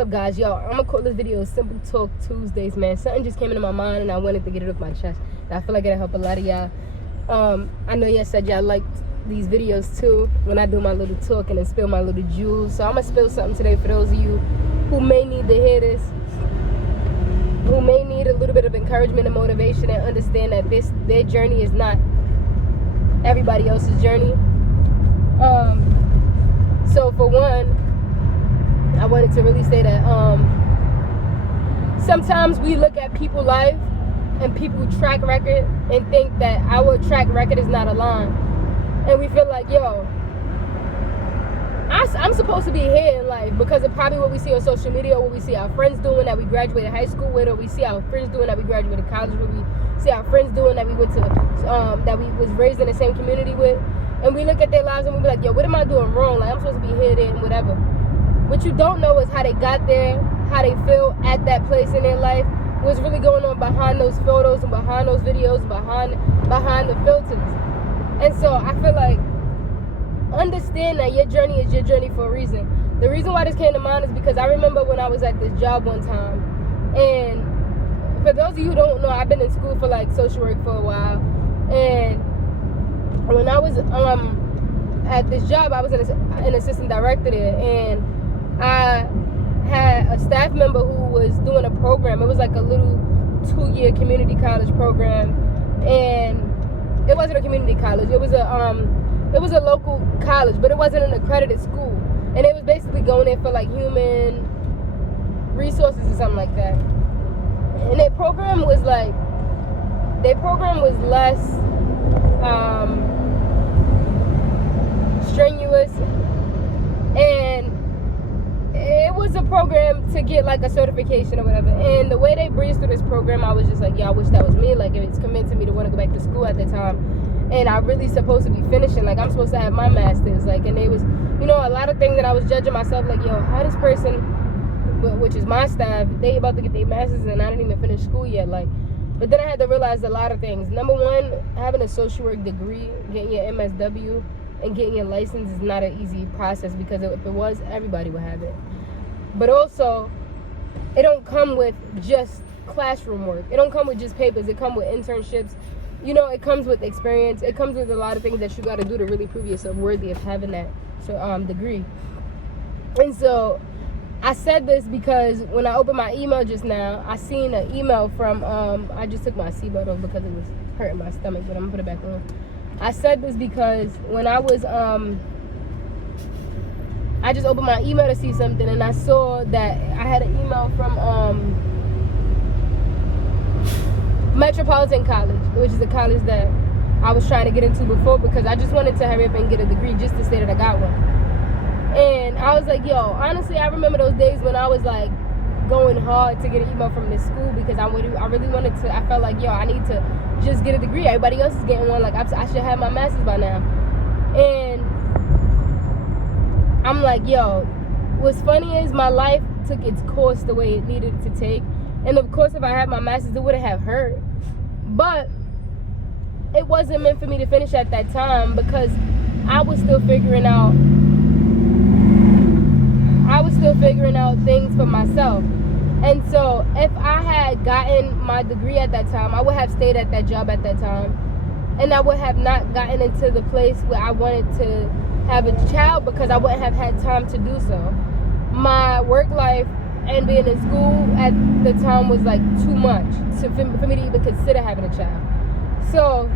up, guys? Yo, I'm gonna call this video Simple Talk Tuesdays, man. Something just came into my mind and I wanted to get it off my chest. And I feel like it'll help a lot of y'all. I know y'all said y'all liked these videos too when I do my little talking and spill my little jewels. So I'm gonna spill something today for those of you who may need to hear this, who may need a little bit of encouragement and motivation, and understand that their journey is not everybody else's journey. So for one, I wanted to really say that sometimes we look at people's life and people's track record and think that our track record is not aligned, and we feel like, yo, I'm supposed to be here in life because of probably what we see on social media, or what we see our friends doing that we graduated high school with, or we see our friends doing that we graduated college with, we see our friends doing that we went to that we was raised in the same community with, and we look at their lives and we be like, yo, what am I doing wrong? Like, I'm supposed to be here, there, and whatever. What you don't know is how they got there, how they feel at that place in their life, what's really going on behind those photos and behind those videos, behind the filters. And so I feel like, understand that your journey is your journey for a reason. The reason why this came to mind is because I remember when I was at this job one time, and for those of you who don't know, I've been in school for like social work for a while, and when I was at this job, I was an assistant director there, and I had a staff member who was doing a program. It was like a little 2-year community college program, and it wasn't a community college. It was a local college, but it wasn't an accredited school, and it was basically going in for like human resources or something like that. And their program was less strenuous, and it was a program to get like a certification or whatever. And the way they breezed through this program, I was just like, yeah, I wish that was me. Like, it's convincing me to want to go back to school at the time, and I really supposed to be finishing, like, I'm supposed to have my master's, like, and they was, you know, a lot of things that I was judging myself, like, yo, how this person, which is my staff, they about to get their master's and I didn't even finish school yet, like. But then I had to realize a lot of things. Number one, having a social work degree, getting your MSW, and getting your license is not an easy process, because if it was, everybody would have it. But also, it don't come with just classroom work. It don't come with just papers. It comes with internships. You know, it comes with experience. It comes with a lot of things that you got to do to really prove yourself worthy of having that degree. And so I said this because when I opened my email just now, I seen an email from, I just took my seatbelt off because it was hurting my stomach, but I'm going to put it back on. I said this because when I was, I just opened my email to see something, and I saw that I had an email from Metropolitan College, which is a college that I was trying to get into before, because I just wanted to hurry up and get a degree just to say that I got one. And I was like, yo, honestly, I remember those days when I was like going hard to get an email from this school, because I really wanted to. I felt like, yo, I need to just get a degree. Everybody else is getting one. Like, I should have my master's by now. And I'm like, yo, what's funny is my life took its course the way it needed to take. And of course, if I had my master's, it wouldn't have hurt. But it wasn't meant for me to finish at that time, because I was still figuring out things for myself. And so if I had gotten my degree at that time, I would have stayed at that job at that time, and I would have not gotten into the place where I wanted to have a child, because I wouldn't have had time to do so. My work life and being in school at the time was like too much for me to even consider having a child. So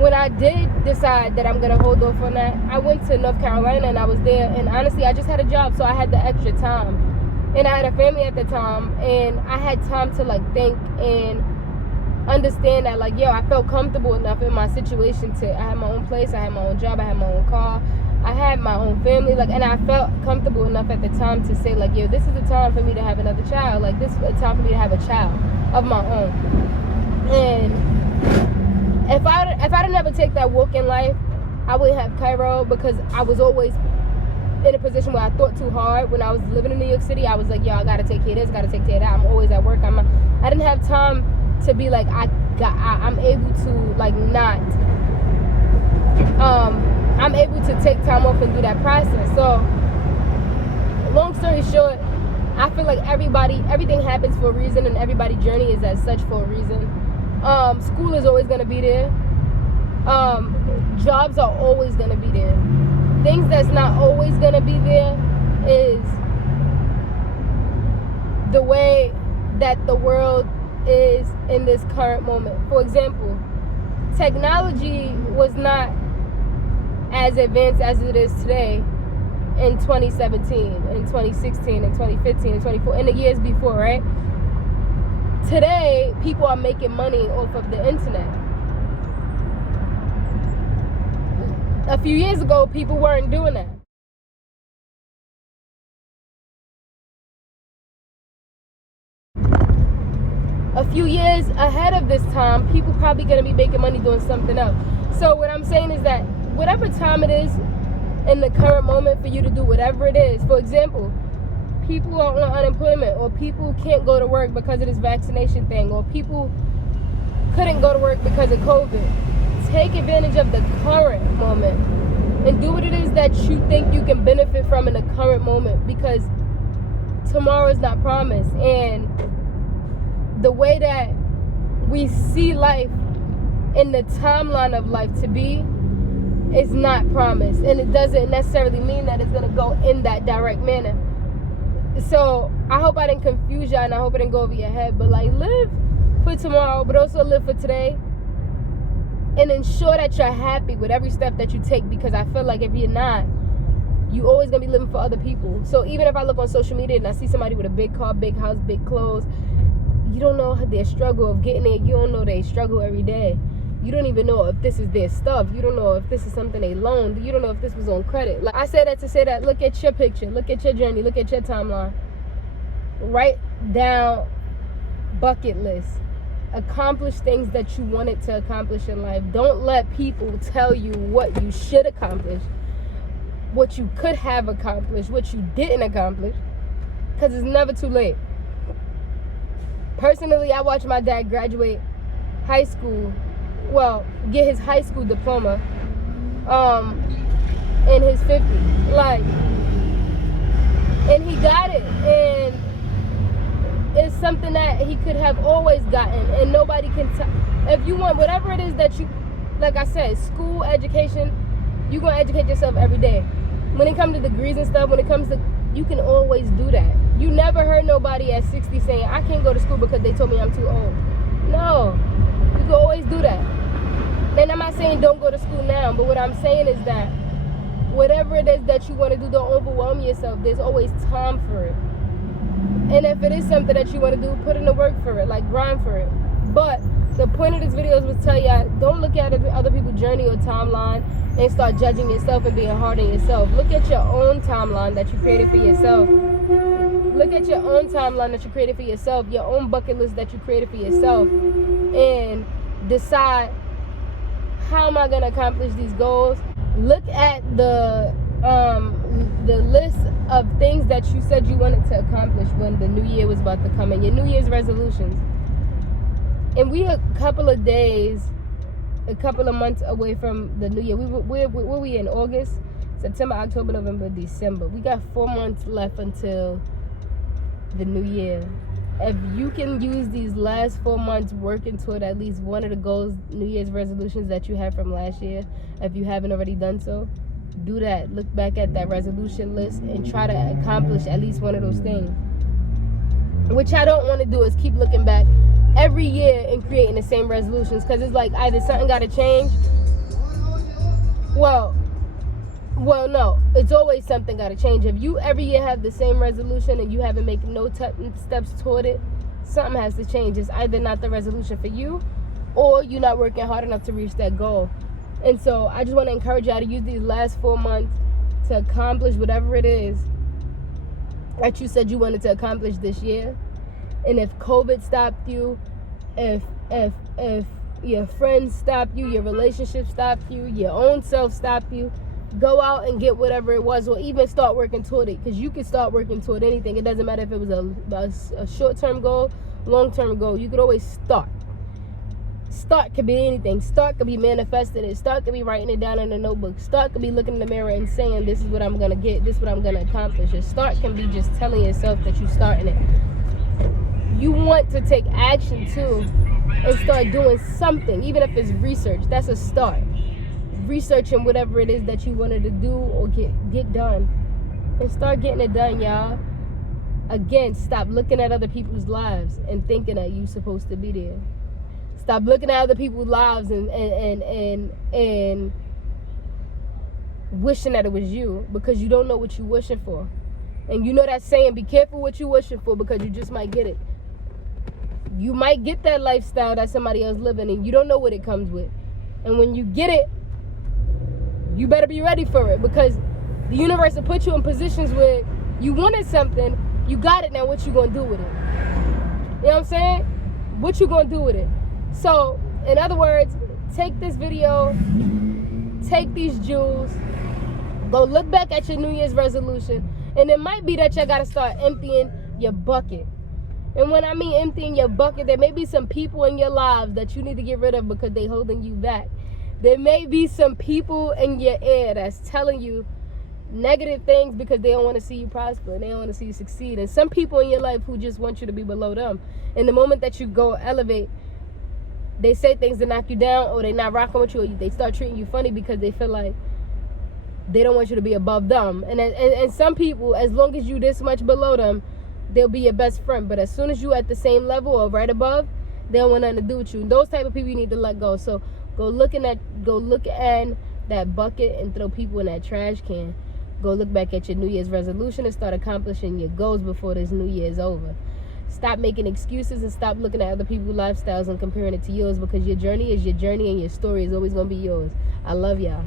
when I did decide that I'm gonna hold off on that, I went to North Carolina, and I was there, and honestly, I just had a job, so I had the extra time, and I had a family at the time, and I had time to like think and understand that, like, yo, I felt comfortable enough in my situation I had my own place, I had my own job, I had my own car, I had my own family, like, and I felt comfortable enough at the time to say, like, yo, this is the time for me to have another child. Like, this is a time for me to have a child of my own. And if I didn't ever take that walk in life, I wouldn't have Kyro, because I was always in a position where I thought too hard. When I was living in New York City, I was like, yo, I gotta take care of this, gotta take care of that. I'm always at work. I didn't have time to be like, I'm able to like not I'm able to take time off and do that process. So long story short, I feel like everything happens for a reason, and everybody's journey is as such for a reason. School is always going to be there. Jobs are always going to be there. Things that's not always going to be there is the way that the world is in this current moment. For example, technology was not as advanced as it is today in 2017, in 2016, in 2015, in 2014, in the years before, right? Today, people are making money off of the internet. A few years ago, people weren't doing that. A few years ahead of this time, people probably going to be making money doing something else. So what I'm saying is that whatever time it is in the current moment for you to do whatever it is, for example, people are on unemployment, or people can't go to work because of this vaccination thing, or people couldn't go to work because of COVID. Take advantage of the current moment and do what it is that you think you can benefit from in the current moment, because tomorrow is not promised. And the way that we see life in the timeline of life to be is not promised, and it doesn't necessarily mean that it's going to go in that direct manner. So I hope I didn't confuse y'all, and I hope it didn't go over your head, but like, live for tomorrow, but also live for today, and ensure that you're happy with every step that you take, because I feel like if you're not, you always gonna be living for other people. So even if I look on social media and I see somebody with a big car, big house, big clothes, you don't know their struggle of getting it. You don't know they struggle every day. You don't even know if this is their stuff. You don't know if this is something they loaned. You don't know if this was on credit. Like, I say that to say that, look at your picture, look at your journey, look at your timeline. Write down bucket lists. Accomplish things that you wanted to accomplish in life. Don't let people tell you what you should accomplish, what you could have accomplished, what you didn't accomplish, because it's never too late. Personally, I watched my dad graduate high school, get his high school diploma in his 50s. Like, and he got it, and it's something that he could have always gotten, and nobody can tell. If you want whatever it is that you, like I said, school, education, you're going to educate yourself every day. When it comes to degrees and stuff, when it comes to, you can always do that. You never heard nobody at 60 saying, I can't go to school because they told me I'm too old. No, you can always do that. And I'm not saying don't go to school now, but what I'm saying is that whatever it is that you want to do, don't overwhelm yourself. There's always time for it. And if it is something that you want to do, put in the work for it, like grind for it. But the point of this video is to tell y'all, don't look at other people's journey or timeline and start judging yourself and being hard on yourself. Look at your own timeline that you created for yourself. Look at your own timeline that you created for yourself, your own bucket list that you created for yourself, and decide, how am I going to accomplish these goals? Look at the list of things that you said you wanted to accomplish when the new year was about to come in, your New Year's resolutions. And we a couple of days, a couple of months away from the new year. Where we in August, September, October, November, December. We got 4 months left until the new year. If you can use these last 4 months working toward at least one of the goals, New Year's resolutions that you had from last year, if you haven't already done so, do that. Look back at that resolution list and try to accomplish at least one of those things. Which I don't want to do is keep looking back every year and creating the same resolutions, because it's like either something got to change. Well, no, it's always something got to change. If you every year have the same resolution and you haven't made no steps toward it, something has to change. It's either not the resolution for you, or you're not working hard enough to reach that goal. And so I just want to encourage y'all to use these last 4 months to accomplish whatever it is that you said you wanted to accomplish this year. And if COVID stopped you, if your friends stopped you, your relationship stopped you, your own self stopped you, go out and get whatever it was, or even start working toward it, because you can start working toward anything. It doesn't matter if it was a short-term goal, long-term goal. You could always start. Start could be anything. Start could be manifesting it. Start could be writing it down in a notebook. Start could be looking in the mirror and saying, this is what I'm going to get. This is what I'm going to accomplish. A start can be just telling yourself that you're starting it. You want to take action too and start doing something, even if it's research. That's a start. Researching whatever it is that you wanted to do or get done. And start getting it done, y'all. Again, stop looking at other people's lives and thinking that you're supposed to be there. Stop looking at other people's lives and wishing that it was you, because you don't know what you're wishing for. And you know that saying, be careful what you're wishing for, because you just might get it. You might get that lifestyle that somebody else living, and you don't know what it comes with. And when you get it, you better be ready for it, because the universe will put you in positions where you wanted something, you got it, now what you gonna do with it? You know what I'm saying? What you gonna do with it? So, in other words, take this video, take these jewels, go look back at your New Year's resolution, and it might be that you gotta start emptying your bucket. And when I mean emptying your bucket, there may be some people in your lives that you need to get rid of because they're holding you back. There may be some people in your ear that's telling you negative things because they don't want to see you prosper. They don't want to see you succeed. And some people in your life who just want you to be below them. And the moment that you go elevate, they say things to knock you down, or they not rocking with you, or they start treating you funny because they feel like they don't want you to be above them. And some people, as long as you this much below them, they'll be your best friend. But as soon as you at the same level or right above, they don't want nothing to do with you. And those type of people you need to let go. So go look in that bucket and throw people in that trash can. Go look back at your New Year's resolution and start accomplishing your goals before this New Year is over. Stop making excuses and stop looking at other people's lifestyles and comparing it to yours, because your journey is your journey and your story is always going to be yours. I love y'all.